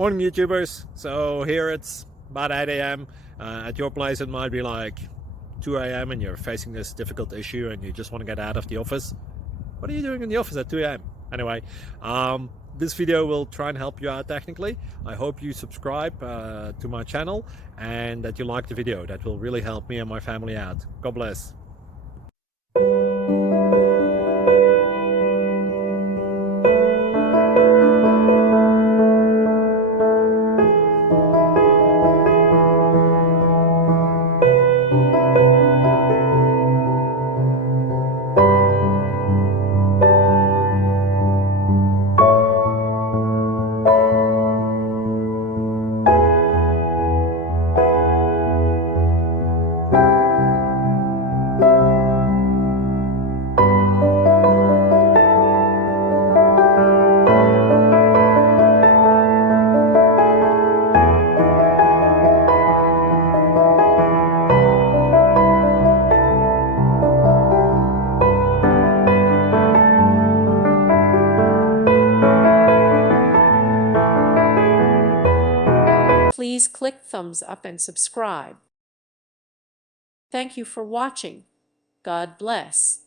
Morning YouTubers. So here it's about 8 a.m. At your place it might be like 2 a.m. and you're facing this difficult issue and you just want to get out of the office. What are you doing in the office at 2 a.m.? Anyway, this video will try and help you out technically. I hope you subscribe to my channel and that you like the video. That will really help me and my family out. God bless. Please click thumbs up and subscribe. Thank you for watching. God bless.